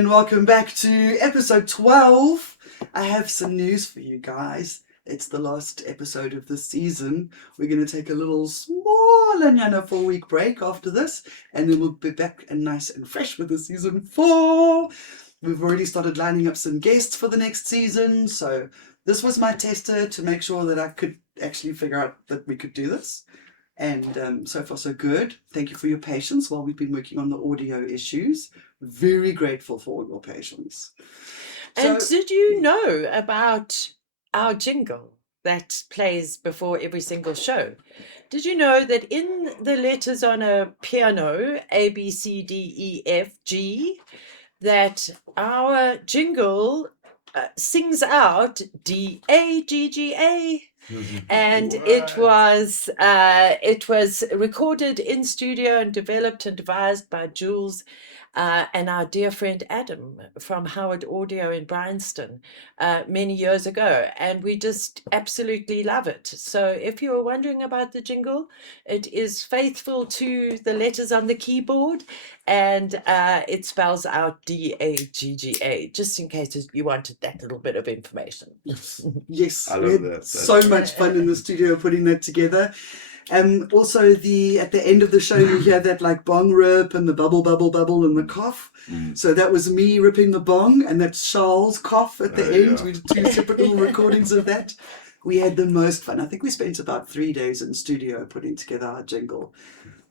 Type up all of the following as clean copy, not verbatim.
and welcome back to episode 12. I have some news for you guys. It's the last episode of the season. We're going to take a little small 4-week break after this, and then we'll be back and nice and fresh with the season 4. We've already started lining up some guests for the next season, so this was my tester to make sure that I could actually figure out that we could do this. And so far so good. Thank you for your patience while we've been working on the audio issues. Very grateful for all your patience. And did you know about our jingle that plays before every single show? Did you know that in the letters on a piano, A, B, C, D, E, F, G, that our jingle sings out D, A, G, G, A? And it was recorded in studio and developed and devised by Jules and our dear friend Adam from Howard Audio in Bryanston many years ago, and we just absolutely love it. So if you were wondering about the jingle, it is faithful to the letters on the keyboard, and it spells out D-A-G-G-A, just in case you wanted that little bit of information. Yes, I we love had that. so much fun in the studio putting that together. Also, at the end of the show, you hear that like bong rip and the bubble, bubble, bubble and the cough. So that was me ripping the bong, and that's Charles' cough at the end. Yeah. We did 2 separate little recordings of that. We had the most fun. I think we spent about 3 days in studio putting together our jingle.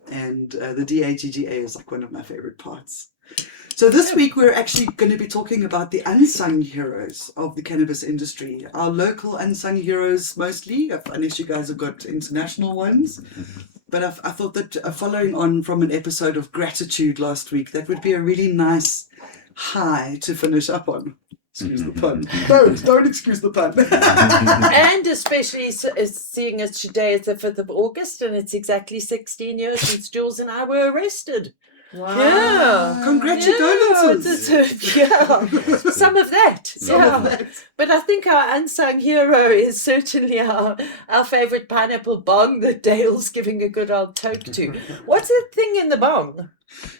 And the DAGGA is like one of my favorite parts. So this week we're actually going to be talking about the unsung heroes of the cannabis industry. Our local unsung heroes mostly, unless you guys have got international ones. But I thought that following on from an episode of gratitude last week, that would be a really nice high to finish up on. Excuse the pun. No, don't excuse the pun. And especially seeing as today is the 5th of August and it's exactly 16 years since Jules and I were arrested. Wow. Yeah. Congratulations. Yeah. Some of that. Some of that. But I think our unsung hero is certainly our favourite pineapple bong that Dale's giving a good old toke to. What's the thing in the bong?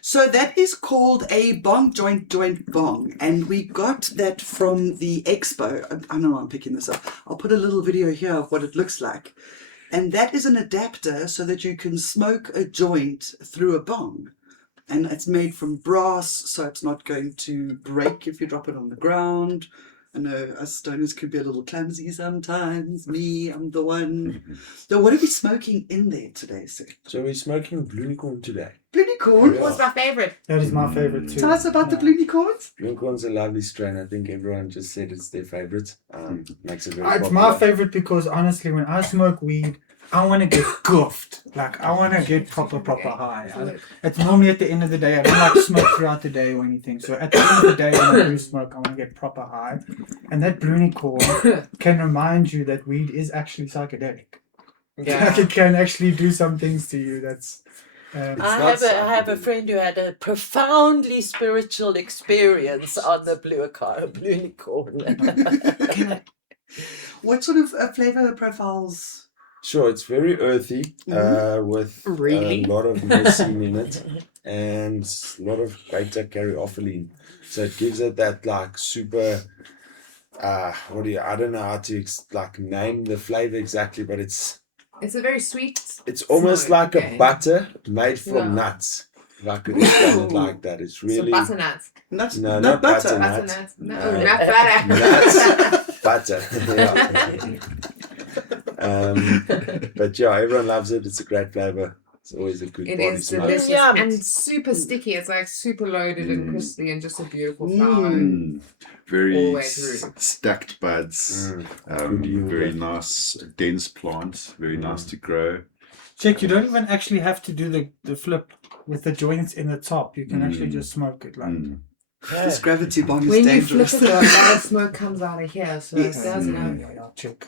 So that is called a bong joint bong, and we got that from the expo. I know I'm picking this up. I'll put a little video here of what it looks like. And that is an adapter so that you can smoke a joint through a bong. And it's made from brass, so it's not going to break if you drop it on the ground. I know us stoners could be a little clumsy sometimes. Me, I'm the one. So what are we smoking in there today, sir? So we're smoking Bloonicorn today. Bloonicorn? What's my favorite? That is my favorite too. Tell us about the Bloonicorns. Bloonicorn's a lovely strain. I think everyone just said it's their favorite. Makes it very It's popular. my favorite because honestly, when I smoke weed, I want to get goofed. Like, I want to get proper high. It's normally at the end of the day. I don't like smoke throughout the day or anything. So at the end of the day, when I do smoke, I want to get proper high. And that Bloonicorn can remind you that weed is actually psychedelic. Yeah. Like, it can actually do some things to you. That's... I have a friend who had a profoundly spiritual experience on the Bloonicorn. What sort of flavor profiles? Sure, it's very earthy with Really? a lot of myrcene in it and a lot of beta caryophyllene. So it gives it that like super, I don't know how to name the flavor exactly, but it's a very sweet. almost smoke, like okay. a butter made from Yeah. nuts. If I could explain it like that. It's really... So butternuts. Nuts? No, Nut not butter. butter. Butternuts. No, No. not butter. Nuts. Butter. Yeah. But yeah, everyone loves it. It's a great flavor. It's always a good It body is smoke. delicious Yum. and super sticky. It's like super loaded and crispy and just a beautiful flower. Very All the way through. stacked buds. Good yield. Very nice, dense plant. Very nice to grow. Check, you don't even actually have to do the flip with the joints in the top. You can actually just smoke it like... This gravity bomb is When you dangerous. flip it, a lot of smoke comes out of here, so Yes. it doesn't have. Yeah, check.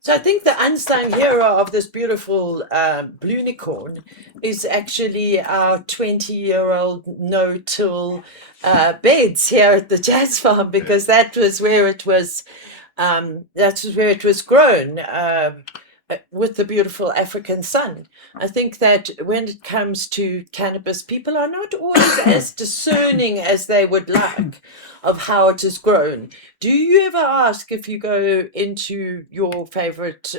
So I think the unsung hero of this beautiful Bloonicorn is actually our 20-year-old no-till beds here at the Jazz Farm, because that was where it was grown. with the beautiful African sun. I think that when it comes to cannabis, people are not always as discerning as they would like of how it is grown. Do you ever ask, if you go into your favorite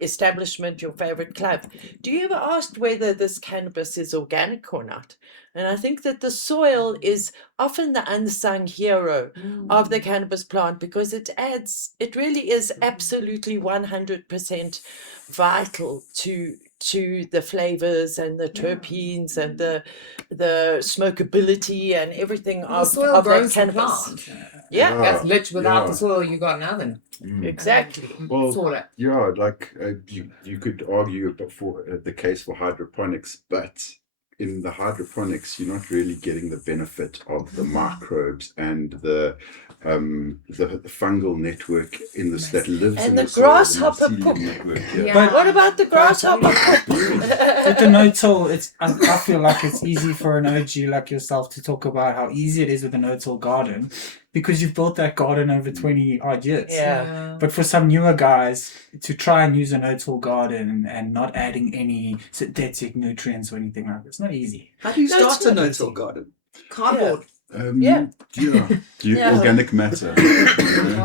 establishment, your favorite club, do you ever ask whether this cannabis is organic or not? And I think that the soil is often the unsung hero of the cannabis plant, because it really is absolutely 100% vital to the flavors and the terpenes and the smokability and everything The of soil that grows the cannabis. plant. Yeah, That's lit. Without the Yeah. soil, you got nothing. exactly. Well, Sort yeah, like you could argue for the case for hydroponics, but in the hydroponics, you're not really getting the benefit of the microbes and the fungal network in this that lives And in the the soil, grasshopper mycelium poop. network. Yeah. But What about the grasshopper? with the no-till, I feel like it's easy for an OG like yourself to talk about how easy it is with a no-till garden, because you've built that garden over 20 odd years. Yeah. But for some newer guys to try and use a no-till garden and not adding any synthetic nutrients or anything like that, it's not easy. How do you No, it's start a not no-till easy. garden? Cardboard. Yeah. Yeah. Organic matter.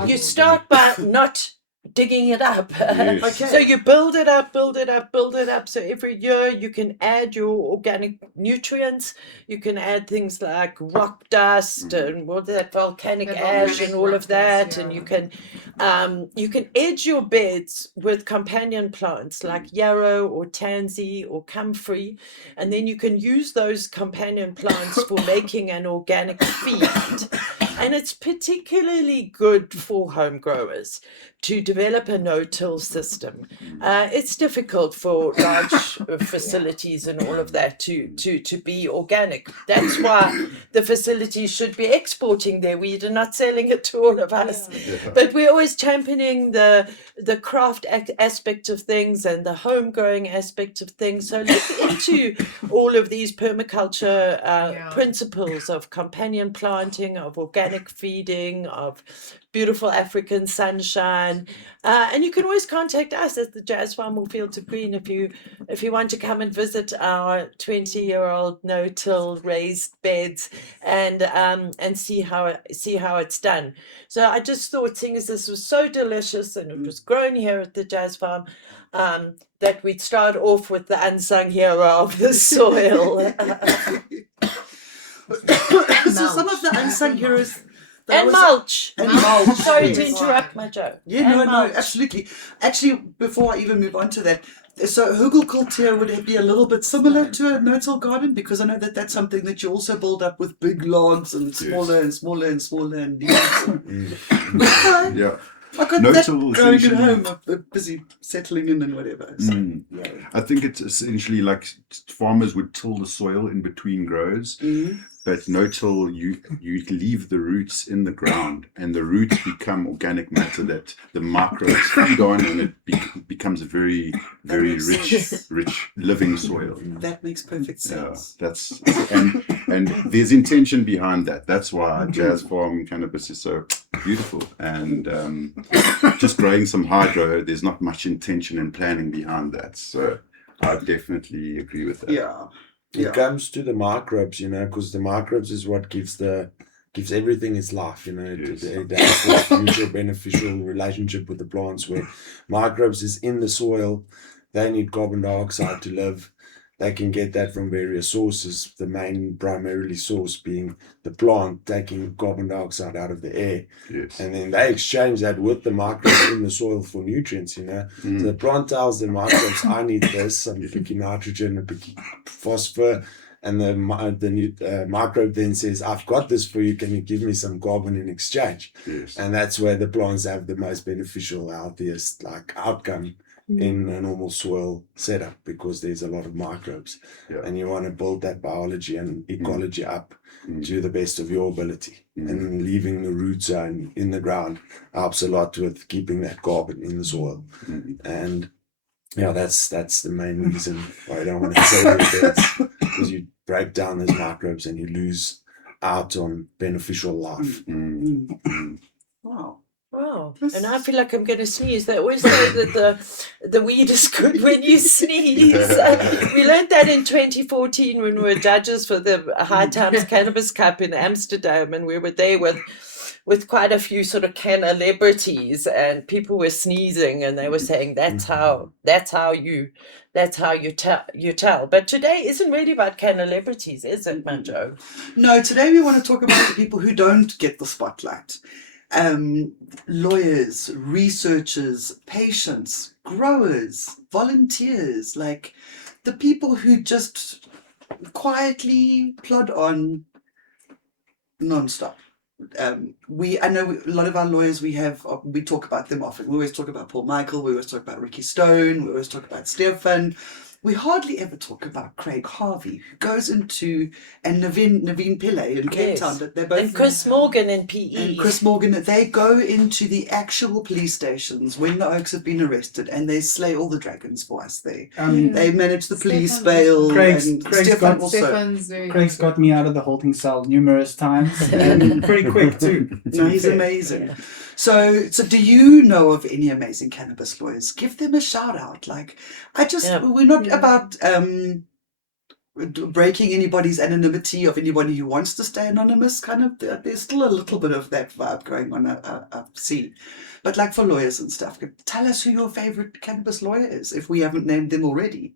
You start by not digging it up. Yes. Okay. So you build it up, build it up, build it up. So every year you can add your organic nutrients. You can add things like rock dust and what that volcanic The ash volcanic and all rock of that. dust, And yeah. you can edge your beds with companion plants like yarrow or tansy or comfrey, and then you can use those companion plants for making an organic feed. And it's particularly good for home growers to develop a no-till system. It's difficult for large facilities and all of that to be organic. That's why the facilities should be exporting their weed and not selling it to all of us. Yeah. But we're always championing the craft aspect of things and the home growing aspect of things. So look into all of these permaculture principles of companion planting, of organic feeding, of beautiful African sunshine. And you can always contact us at the Jazz Farm or Fields of Green if you want to come and visit our 20-year-old no-till raised beds and see how it's done. So I just thought, seeing as this was so delicious and it was grown here at the Jazz Farm, that we'd start off with the unsung hero of the soil. So some of the unsung heroes. that And was- mulch. And mulch. Sorry to yes. interrupt, my Joe. Yeah, And no, mulch. absolutely. Actually, before I even move on to that, so Hugelkultur would it be a little bit similar to a no-till garden? Because I know that that's something that you also build up with big lawns and smaller and smaller and smaller and Yeah. I got No-till that growing at essentially- home. I'm busy settling in and whatever. So, yeah. I think it's essentially like farmers would till the soil in between grows, but no-till, you leave the roots in the ground, and the roots become organic matter that the microbes feed on, and it becomes a very, very rich living soil. That makes perfect Yeah, sense. that's and there's intention behind that. That's why Jazz Farm Cannabis is so beautiful. And just growing some hydro, there's not much intention and planning behind that. So I definitely agree with that. Yeah. It comes to the microbes, because the microbes is what gives everything its life, Yes. It has this mutual beneficial relationship with the plants where microbes is in the soil. They need carbon dioxide to live. They can get that from various sources, the main primarily source being the plant taking carbon dioxide out of the air. Yes. And then they exchange that with the microbes in the soil for nutrients, So the plant tells the microbes, I need this, I'm picking nitrogen, I'm picking phosphor, and the microbe then says, I've got this for you, can you give me some carbon in exchange? Yes. And that's where the plants have the most beneficial, healthiest outcome in a normal soil setup, because there's a lot of microbes. Yeah. And you want to build that biology and ecology up to the best of your ability. And leaving the root zone in the ground helps a lot with keeping that carbon in the soil. And that's the main reason why I don't want to sell your beds, because you break down those microbes and you lose out on beneficial life. Wow. Wow. And I feel like I'm going to sneeze. They always say that the weed is good when you sneeze. We learned that in 2014 when we were judges for the High Times Cannabis Cup in Amsterdam, and we were there with quite a few sort of celebrities, and people were sneezing, and they were saying that's how you tell. But today isn't really about celebrities, is it, Manjo? No, today we want to talk about the people who don't get the spotlight. Lawyers, researchers, patients, growers, volunteers, like the people who just quietly plod on non-stop. I know a lot of our lawyers we talk about them often. We always talk about Paul Michael, we always talk about Ricky Stone, we always talk about Stefan. We hardly ever talk about Craig Harvey, who goes into, and Naveen Pillay in Cape Town. That they're both, and Chris Morgan in PE. And Chris Morgan, they go into the actual police stations when the Oaks have been arrested, and they slay all the dragons for us. They manage the police bail. Craig's got me out of the holding cell numerous times, and pretty quick too. No, he's amazing. Yeah. So do you know of any amazing cannabis lawyers? Give them a shout out. Like, we're not about breaking anybody's anonymity of anybody who wants to stay anonymous. Kind of, there's still a little bit of that vibe going on. I've seen, but like for lawyers and stuff, tell us who your favorite cannabis lawyer is if we haven't named them already.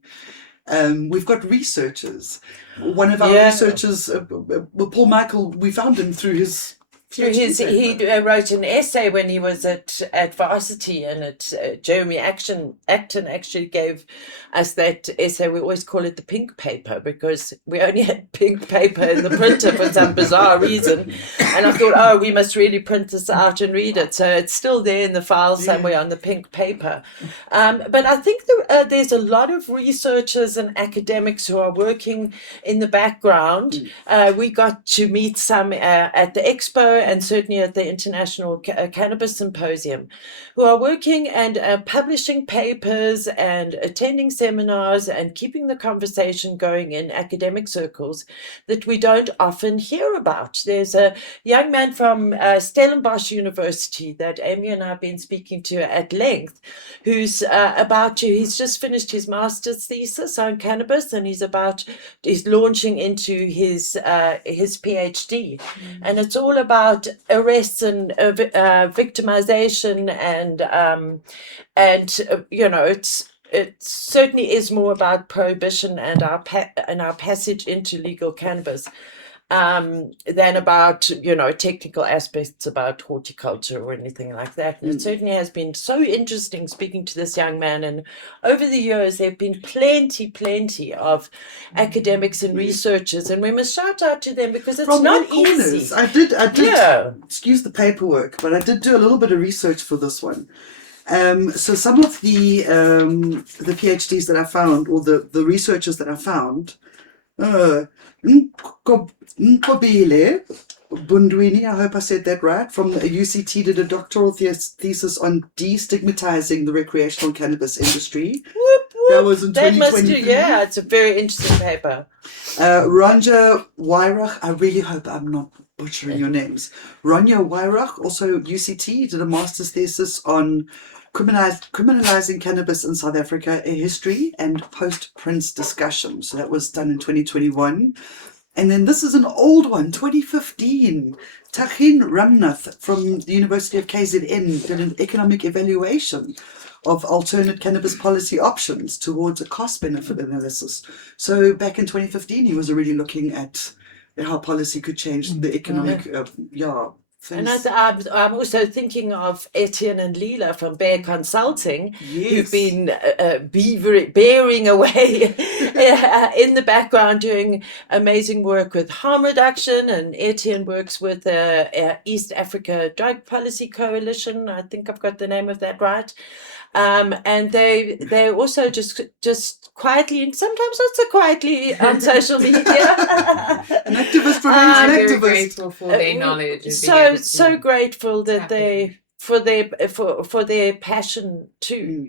We've got researchers. One of our researchers, Paul Michael, we found him through his. He wrote an essay when he was at varsity, and Jeremy Acton actually gave us that essay. We always call it the pink paper because we only had pink paper in the printer for some bizarre reason. And I thought, we must really print this out and read it. So it's still there in the file somewhere on the pink paper. But I think there's a lot of researchers and academics who are working in the background. We got to meet some at the expo, and certainly at the International Cannabis Symposium, who are working and publishing papers and attending seminars and keeping the conversation going in academic circles that we don't often hear about. There's a young man from Stellenbosch University that Amy and I have been speaking to at length, who's he's just finished his master's thesis on cannabis, and he's launching into his PhD. And it's all about arrests and victimization, and it certainly is more about prohibition and our passage into legal cannabis than about technical aspects about horticulture or anything like that. And it certainly has been so interesting speaking to this young man, and over the years there have been plenty of academics and researchers, and we must shout out to them because it's from not all corners. easy. I did excuse the paperwork, but I did do a little bit of research for this one. So some of the PhDs that I found, or the researchers that I found, Nkobile Bundwini, I hope I said that right, from UCT, did a doctoral thesis on destigmatizing the recreational cannabis industry. Whoop, whoop. That was in 2020. It's a very interesting paper. Ranja Wairach, I really hope I'm not butchering your names. Ranja Wairach, also UCT, did a master's thesis on criminalizing cannabis in South Africa, a history and post-Prince discussion. So that was done in 2021. And then this is an old one, 2015. Tachin Ramnath from the University of KZN did an economic evaluation of alternate cannabis policy options towards a cost-benefit analysis. So back in 2015, he was already looking at how policy could change the economic, And I'm also thinking of Etienne and Leela from Bear Consulting, who've been bearing away in the background doing amazing work with harm reduction. And Etienne works with the East Africa Drug Policy Coalition. I think I've got the name of that right. And they also just quietly, and sometimes not so quietly, on social media. An activist remains an I'm activist. very grateful for their knowledge. And So grateful that for their passion too,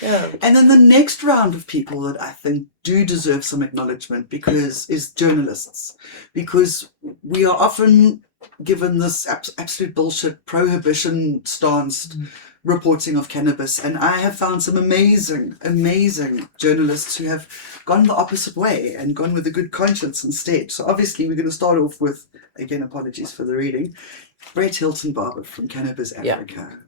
Yeah. And then the next round of people that I think do deserve some acknowledgement is journalists, because we are often given this absolute bullshit prohibition stance reporting of cannabis, and I have found some amazing journalists who have gone the opposite way and gone with a good conscience instead. So obviously we're going to start off with, again, apologies for the reading, Brett Hilton Barber from Cannabis Africa.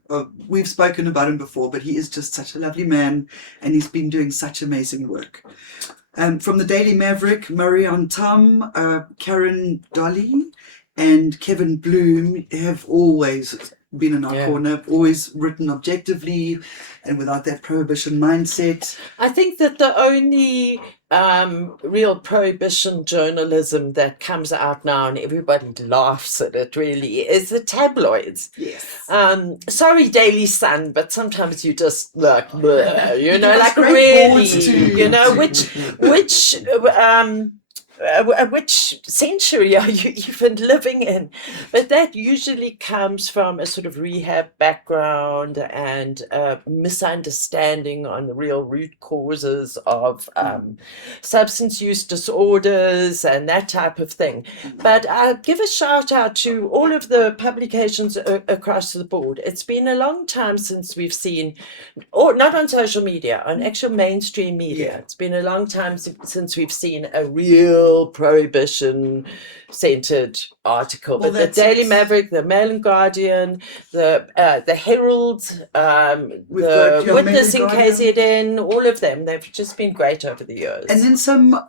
We've spoken about him before, but he is just such a lovely man, and he's been doing such amazing work. From the Daily Maverick, Marianne Tam, Karen Dolly, and Kevin Bloom have always been in our corner, always written objectively and without that prohibition mindset. I think that the only real prohibition journalism that comes out now, and everybody laughs at it really, is the tabloids. Yes. Sorry, Daily Sun, but sometimes you just like, bleh, you know, like great really, boards too. you know, which century are you even living in? But that usually comes from a sort of rehab background and misunderstanding on the real root causes of substance use disorders and that type of thing. But I give a shout out to all of the publications across the board. It's been a long time since we've seen, or not on social media, on actual mainstream media. It's been a long time since we've seen a real prohibition centered article. Well, but the Daily Maverick, the Mail and Guardian, the Herald, the Witness in KZN, all of them, they've just been great over the years. And then some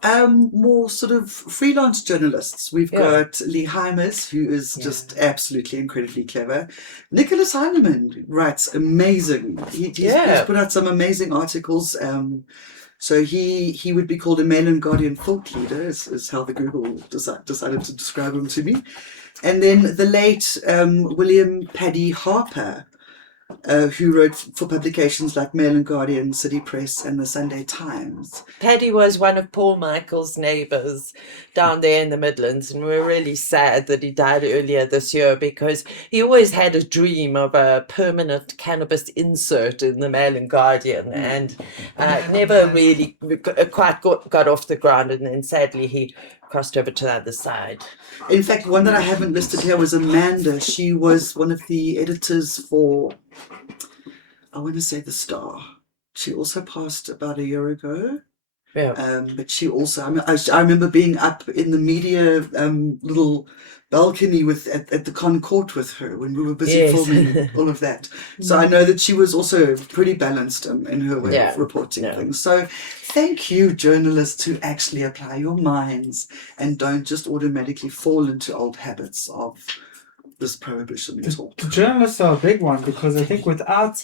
more sort of freelance journalists. We've got Lee Heimers, who is just absolutely incredibly clever. Nicholas Heinemann writes amazing. He's put out some amazing articles. So he would be called a Mail and Guardian thought leader, is how the Google decided to describe him to me. And then the late William Paddy Harper, who wrote for publications like Mail and Guardian, City Press, and the Sunday Times. Paddy was one of Paul Michael's neighbours down there in the Midlands, and we're really sad that he died earlier this year because he always had a dream of a permanent cannabis insert in the Mail and Guardian, and never really quite got off the ground, and then sadly he crossed over to the other side. In fact, one that I haven't listed here was Amanda. She was one of the editors for, I want to say, The Star. She also passed about a year ago. But she also, I remember being up in the media little balcony at the Concourt with her when we were busy filming all of that. So I know that she was also pretty balanced in her way of reporting things. So thank you, journalists, who actually apply your minds and don't just automatically fall into old habits of this prohibition talk. The journalists are a big one because I think without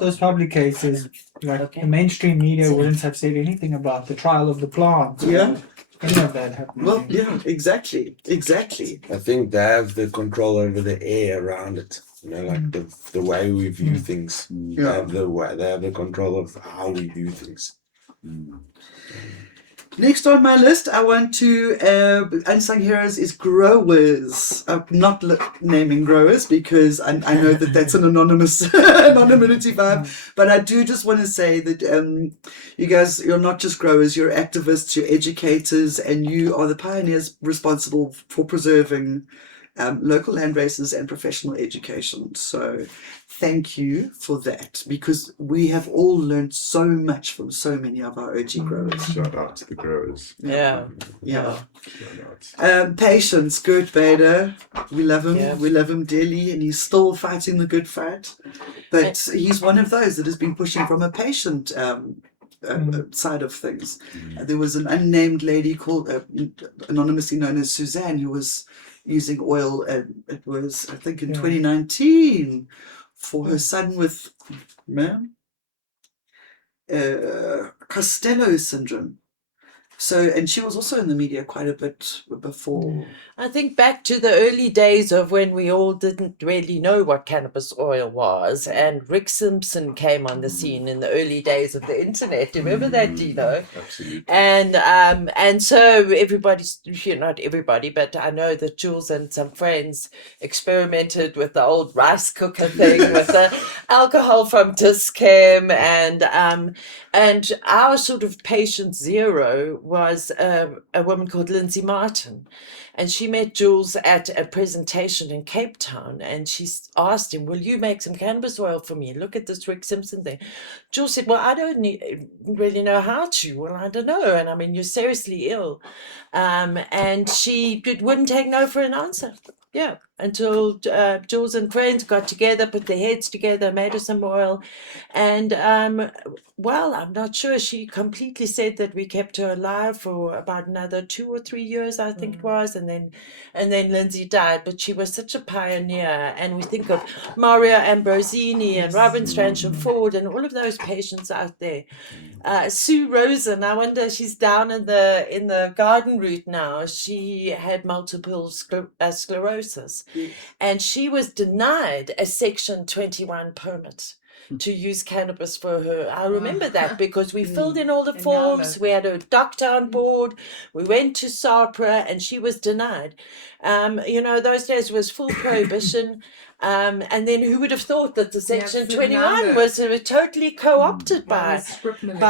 those public cases, like the mainstream media wouldn't have said anything about the trial of the plant. Yeah. Any of that happening. Well, yeah, exactly. I think they have the control over the air around it. You know, like the way we view things. They have the control of how we view things. Next on my list, I want to Unsung Heroes is growers. I'm not naming growers because I know that that's an anonymous anonymity vibe. But I do just want to say that you guys, you're not just growers, you're activists, you're educators, and you are the pioneers responsible for preserving local land races and professional education. So thank you for that, because we have all learned so much from so many of our OG growers. Shout out to the growers. Yeah. Shout out. Patience, Gert Bader, we love him. Yeah. We love him dearly, and he's still fighting the good fight. But he's one of those that has been pushing from a patient side of things. There was an unnamed lady called, anonymously known as Suzanne, who was using oil, and it was, I think, in 2019 for her son with Costello syndrome. So, and she was also in the media quite a bit before. I think back to the early days of when we all didn't really know what cannabis oil was, and Rick Simpson came on the scene in the early days of the internet. Do you remember that, Dino? Absolutely. And so everybody's, not everybody, but I know that Jules and some friends experimented with the old rice cooker thing with the alcohol from Discam, and our sort of patient zero was a woman called Lindsay Martin, and she met Jules at a presentation in Cape Town, and she asked him, "Will you make some cannabis oil for me? Look at this Rick Simpson thing." Jules said, "Well, I don't really know how to." "Well, I don't know, and I mean, you're seriously ill," and she wouldn't take no for an answer. Yeah, until Jules and friends got together, put their heads together, made her some oil, and well, I'm not sure. She completely said that we kept her alive for about another 2 or 3 years, I think it was, and then Lindsay died. But she was such a pioneer, and we think of Mario Ambrosini and Robin Stransham Ford and all of those patients out there. Sue Rosen, I wonder, she's down in the garden route now. She had multiple sclerosis, and she was denied a Section 21 permit to use cannabis for her. I remember that because we filled in all the forms. We had a doctor on board. We went to SAPRA, and she was denied. Those days was full prohibition. And then who would have thought that the Section 21 was totally co-opted by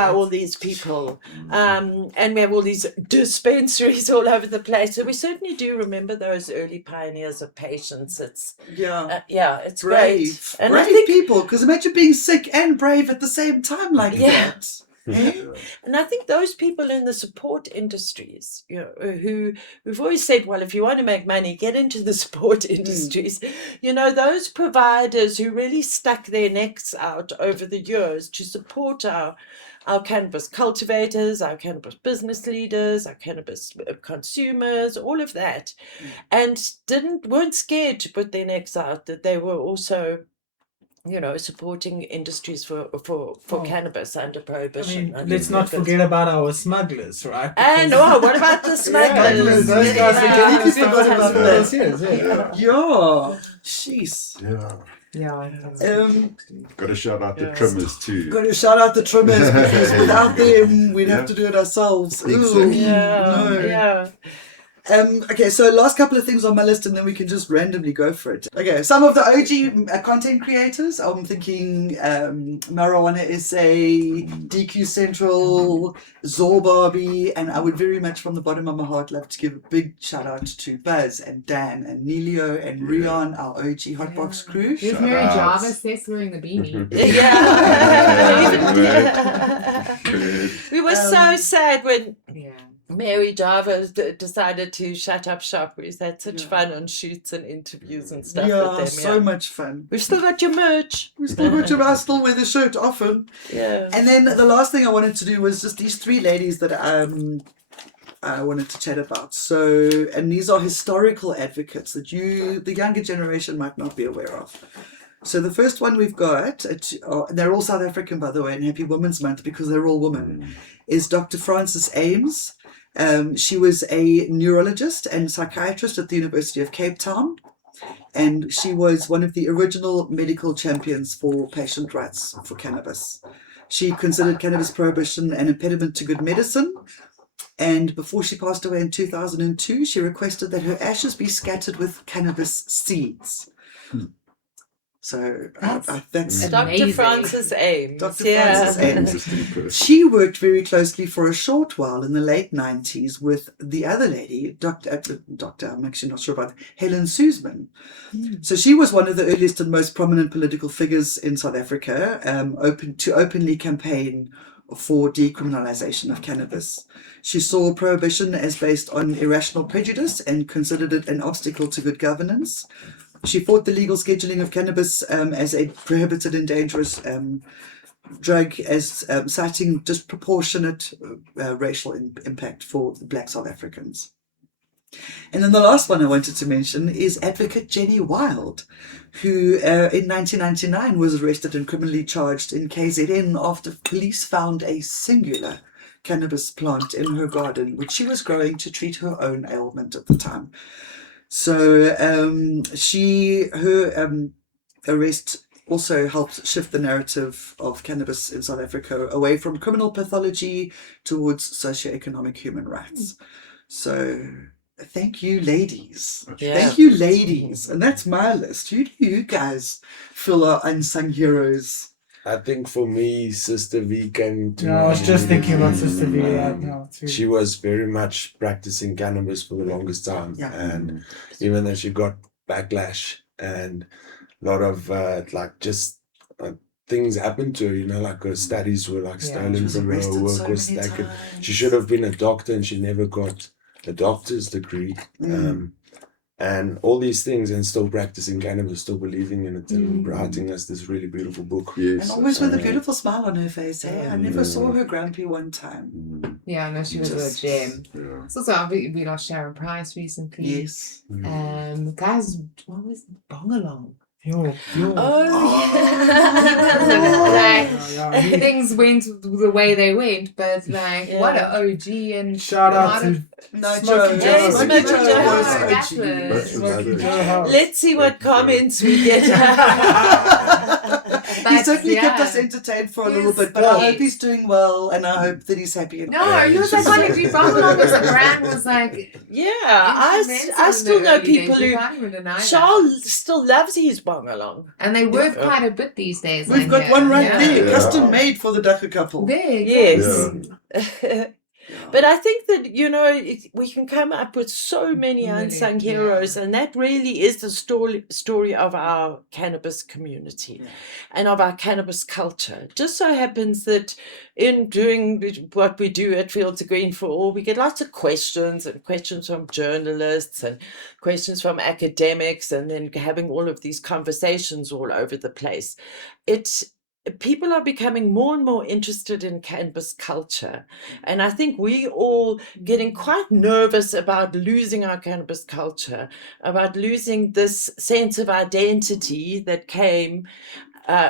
all these people. And we have all these dispensaries all over the place. So we certainly do remember those early pioneers of patients. It's it's brave. great. And brave people, because imagine being sick and brave at the same time like that. And I think those people in the support industries, who've always said, well, if you want to make money, get into the support industries. Those providers who really stuck their necks out over the years to support our cannabis cultivators, our cannabis business leaders, our cannabis consumers, all of that, and weren't scared to put their necks out, that they were also supporting industries for cannabis under prohibition. I mean, let's not forget about our smugglers, right? And what about the smugglers? Those guys are getting Completely forgot about that. Yeah. Jeez. Got to shout out the trimmers too. Got to shout out the trimmers, because without them, we'd have to do it ourselves. Exactly. No. Okay, so last couple of things on my list, and then we can just randomly go for it. Okay, some of the OG content creators. I'm thinking Marijuana SA, DQ Central, Zorbarbie, and I would very much from the bottom of my heart love to give a big shout out to Buzz and Dan and Nelio and Rion, our OG Hotbox crew. There's Mary Jarvis, they're wearing the beanie. We were so sad when Mary Jarvis decided to shut up shop. We've had such fun on shoots and interviews and stuff with them. So much fun. We've still got your merch. I still wear the shirt often. Yeah. And then the last thing I wanted to do was just these three ladies that I wanted to chat about. So, and these are historical advocates that the younger generation might not be aware of. So the first one we've got, they're all South African, by the way, and Happy Women's Month because they're all women, is Dr. Frances Ames. She was a neurologist and psychiatrist at the University of Cape Town, and she was one of the original medical champions for patient rights for cannabis. She considered cannabis prohibition an impediment to good medicine, and before she passed away in 2002, she requested that her ashes be scattered with cannabis seeds. So that's Dr. Frances Ames. Dr. Frances Ames. She worked very closely for a short while in the late 90s with the other lady, Dr. I'm actually not sure about Helen Suzman. So she was one of the earliest and most prominent political figures in South Africa, openly campaign for decriminalization of cannabis. She saw prohibition as based on irrational prejudice and considered it an obstacle to good governance. She fought the legal scheduling of cannabis as a prohibited and dangerous drug, as citing disproportionate racial impact for Black South Africans. And then the last one I wanted to mention is advocate Jenny Wild, who in 1999 was arrested and criminally charged in KZN after police found a singular cannabis plant in her garden, which she was growing to treat her own ailment at the time. So her arrest also helped shift the narrative of cannabis in South Africa away from criminal pathology towards socioeconomic human rights. So thank you, ladies. Thank you, ladies. And that's my list. Who do you guys feel are unsung heroes I think for me, Sister V came to Yeah, I was mind just thinking about immediately. Sister V right now too. She was very much practicing cannabis for the longest time, Yeah. and even though she got backlash and a lot of just things happened to her, like her studies were like Yeah. stolen She was from her, her arrested work so was many taken. times. She should have been a doctor, and she never got a doctor's degree. And all these things, and still practicing cannabis, still believing in it, and writing us this really beautiful book. Yes. And always with a beautiful smile on her face, hey? I never Yeah. saw her grumpy one time. Yeah, no, she was Just- a gem. Yeah. So we lost Sharon Price recently. Yes. Guys, what was Bongalong? Yo. Like, things went the way they went, but like, what an OG and Shout out lot to of- No, Smoky Joe. Joe. Smoky Smoky Joe Joe. was Oh, that OG. was- Smoky Joe House. Let's see what comments we get. He certainly kept yeah. us entertained for a little Yes. bit, but I Yes. hope he's doing well, and I hope that he's happy. And No, you was like, Bongalong as a brand was like, Yeah, I still know people who. Charles, Charles still loves his bongalong. and they work quite a bit these days. We've like, got one right yeah. there, Yeah. custom made for the Daka couple. There, Yes. Yeah. But I think that, we can come up with so many Really, unsung yeah. heroes, and that really is the story of our cannabis community and of our cannabis culture. It just so happens that in doing what we do at Fields of Green for All, we get lots of questions from journalists and questions from academics, and then having all of these conversations all over the place. People are becoming more and more interested in cannabis culture. And I think we all getting quite nervous about losing our cannabis culture, about losing this sense of identity that came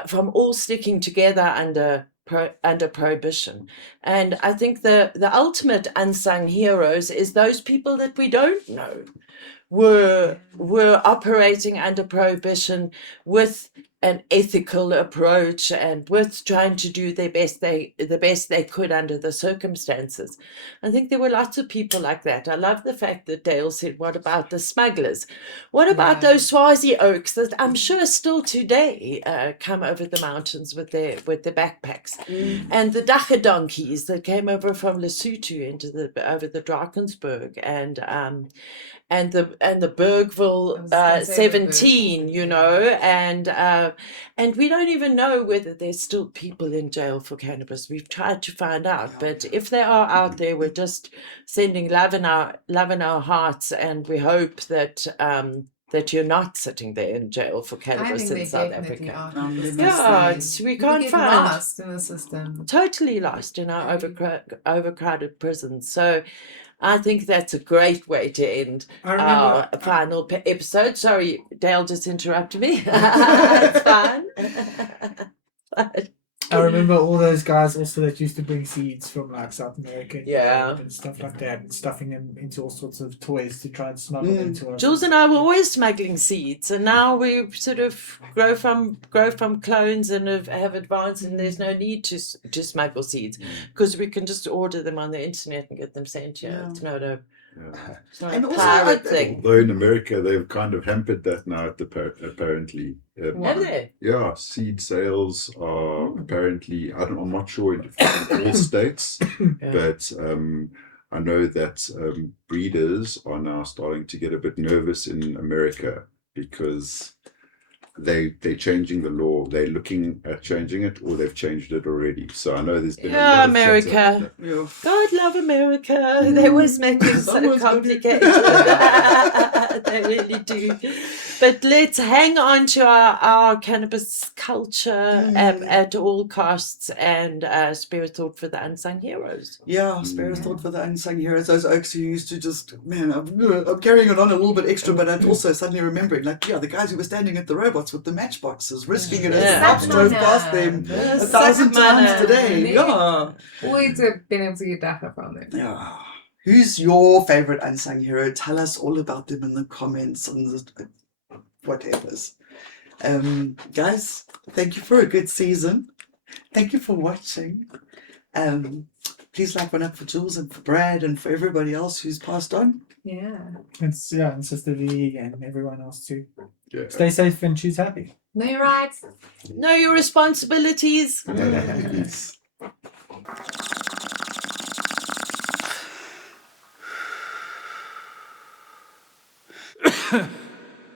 from all sticking together under prohibition. And I think the ultimate unsung heroes is those people that we don't know were operating under prohibition with an ethical approach and with trying to do the best they could under the circumstances. I think there were lots of people like that. I love the fact that Dale said, what about the smugglers? What about those Swazi oaks that I'm sure still today come over the mountains with their backpacks? And the Daka donkeys that came over from Lesotho over the Drakensberg, and the Bergville I was gonna say the 17, and we don't even know whether there's still people in jail for cannabis. We've tried to find out, but if they are out there, we're just sending love in our hearts, and we hope that that you're not sitting there in jail for I cannabis think in they South definitely Africa. are. Yeah, we People can't get find. lost in the system. Totally lost in our overcrowded prisons. So I think that's a great way to end I remember. our final episode. Sorry, Dale just interrupted me. It's fine. I remember all those guys also that used to bring seeds from like South America Yeah. and stuff like that, and stuffing them into all sorts of toys to try and smuggle into us. Jules and I were always smuggling seeds, and now we sort of grow from clones and have advanced, and there's no need to smuggle seeds because we can just order them on the internet and get them sent here. Yeah. It's not a And also, pirate I- thing. Although in America they've kind of hampered that now apparently. Have they? Yeah, seed sales are apparently, I'm not sure in all states, but I know that breeders are now starting to get a bit nervous in America because they're changing the law. They're looking at changing it, or they've changed it already. So I know there's been a lot of chatter America. about that. Yeah. God love America. They always make it so Someone's gonna- complicated. They really do. But let's hang on to our cannabis culture at all costs, and spare a thought for the unsung heroes. Yeah, spare a thought for the unsung heroes. Those oaks who used to just, man, I'm carrying it on a little bit extra, but I'm also suddenly remembering, like, the guys who were standing at the robots with the matchboxes, risking it as the Yeah. cops drove past them Yeah, 1,000 times Sakmana. today. Yeah. Always have been able to get data from them. Yeah. Who's your favorite unsung hero? Tell us all about them in the comments on the whatevers. Guys, thank you for a good season. Thank you for watching. Please like one up for Jules and for Brad and for everybody else who's passed on. Yeah. And Sister V and everyone else too. Yeah. Stay safe and choose happy. Know your rights. Know your responsibilities. Yes.